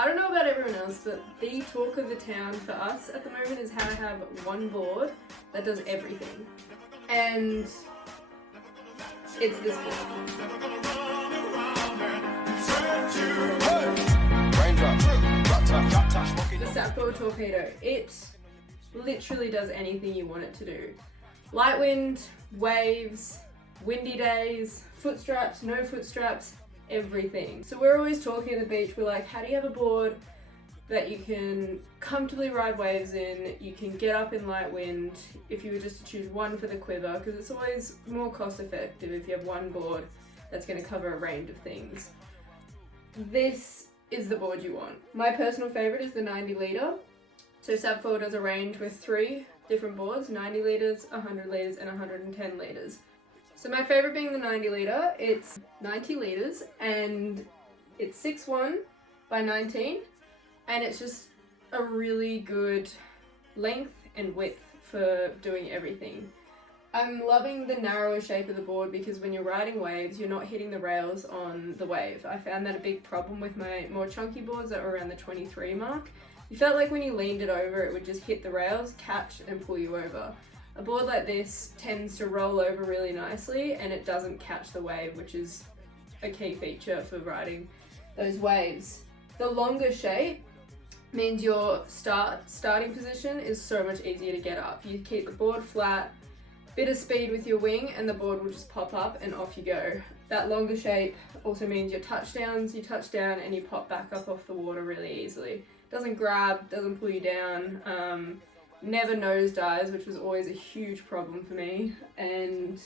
I don't know about everyone else, but the talk of the town for us at the moment is how to have one board that does everything. And it's this board. The SABFOIL Torpedo. It literally does anything you want it to do. Light wind, waves, windy days, foot straps, no foot straps, everything. So we're always talking at the beach, we're like, how do you have a board that you can comfortably ride waves in, you can get up in light wind, if you were just to choose one for the quiver, because it's always more cost effective if you have one board that's going to cover a range of things. This is the board you want. My personal favourite is the 90 litre. So SABFOIL does a range with 3 different boards, 90 litres, 100 litres and 110 litres. So my favourite being the 90 litre, it's 90 litres and it's 6'1" by 19, and it's just a really good length and width for doing everything. I'm loving the narrower shape of the board because when you're riding waves, you're not hitting the rails on the wave. I found that a big problem with my more chunky boards that were around the 23 mark. You felt like when you leaned it over, it would just hit the rails, catch and pull you over. A board like this tends to roll over really nicely and it doesn't catch the wave, which is a key feature for riding those waves. The longer shape means your starting position is so much easier to get up. You keep the board flat, bit of speed with your wing and the board will just pop up and off you go. That longer shape also means your touchdowns, you touch down and you pop back up off the water really easily. Doesn't grab, doesn't pull you down, never nosedives, which was always a huge problem for me, and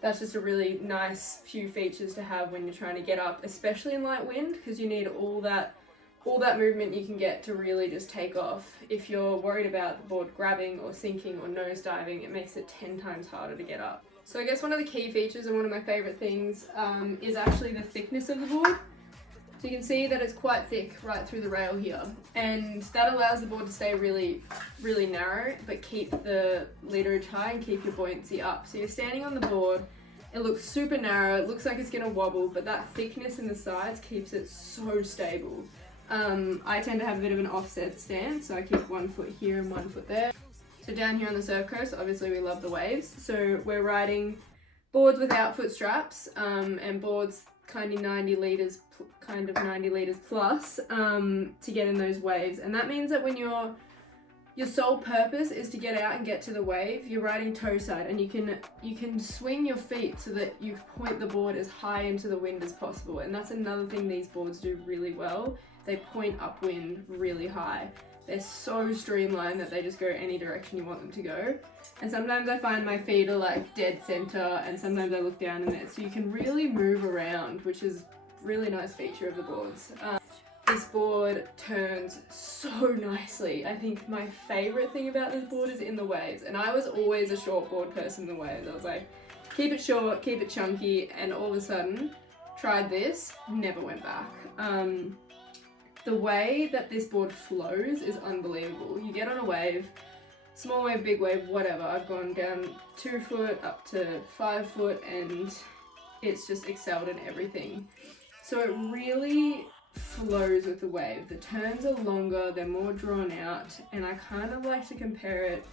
that's just a really nice few features to have when you're trying to get up, especially in light wind, because you need all that movement you can get to really just take off. If you're worried about the board grabbing or sinking or nosediving, it makes it 10 times harder to get up. So I guess one of the key features and one of my favourite things is actually the thickness of the board. So you can see that it's quite thick right through the rail here, and that allows the board to stay really, really narrow but keep the leaderage high and keep your buoyancy up. So you're standing on the board, it looks super narrow, it looks like it's going to wobble, but that thickness in the sides keeps it so stable. I tend to have a bit of an offset stance, so I keep 1 foot here and 1 foot there. So down here on the surf coast, obviously we love the waves, so we're riding boards without foot straps and boards kind of 90 litres plus to get in those waves, and that means that when your sole purpose is to get out and get to the wave, you're riding toe side, and you can swing your feet so that you point the board as high into the wind as possible. And that's another thing these boards do really well. They point upwind really high. They're so streamlined that they just go any direction you want them to go. And sometimes I find my feet are like dead center, and sometimes I look down in it, so you can really move around, which is a really nice feature of the boards. This board turns so nicely. I think my favorite thing about this board is in the waves, and I was always a short board person in the waves. I was like, keep it short, keep it chunky, and all of a sudden tried this, never went back. The way that this board flows is unbelievable. You get on a wave, small wave, big wave, whatever. I've gone down 2 foot up to 5 foot, and it's just excelled in everything. So it really flows with the wave. The turns are longer, they're more drawn out, and I kind of like to compare it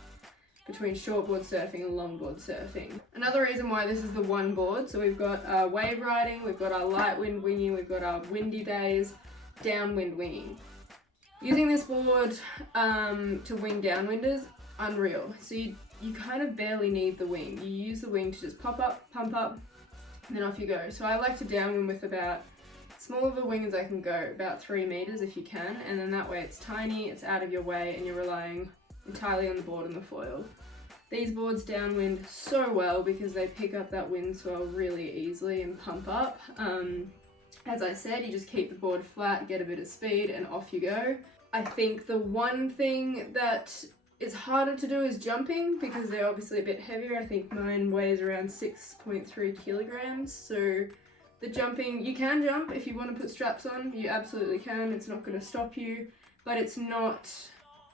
between shortboard surfing and longboard surfing. Another reason why this is the one board, so we've got our wave riding, we've got our light wind winging, we've got our windy days, downwind winging. Using this board to wing downwind is unreal. So you kind of barely need the wing. You use the wing to just pop up, pump up, and then off you go. So I like to downwind with about, small of a wing as I can go, about 3 meters if you can, and then that way it's tiny, it's out of your way, and you're relying entirely on the board and the foil. These boards downwind so well because they pick up that wind swell really easily and pump up. As I said, you just keep the board flat, get a bit of speed, and off you go. I think the one thing that is harder to do is jumping, because they're obviously a bit heavier. I think mine weighs around 6.3 kilograms, so the jumping, you can jump if you want to put straps on, you absolutely can, it's not going to stop you, but it's not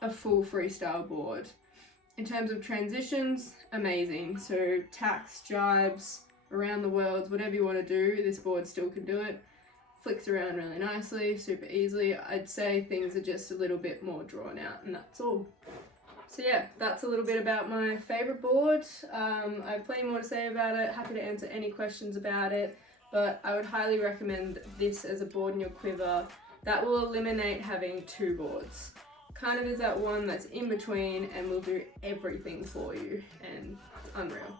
a full freestyle board. In terms of transitions, amazing. So tacks, jibes, around the world, whatever you want to do, this board still can do it. flicks around really nicely, super easily. I'd say things are just a little bit more drawn out, and that's all. So yeah, that's a little bit about my favourite board. I have plenty more to say about it, happy to answer any questions about it, but I would highly recommend this as a board in your quiver. That will eliminate having two boards. Kind of is that one that's in between and will do everything for you, and it's unreal.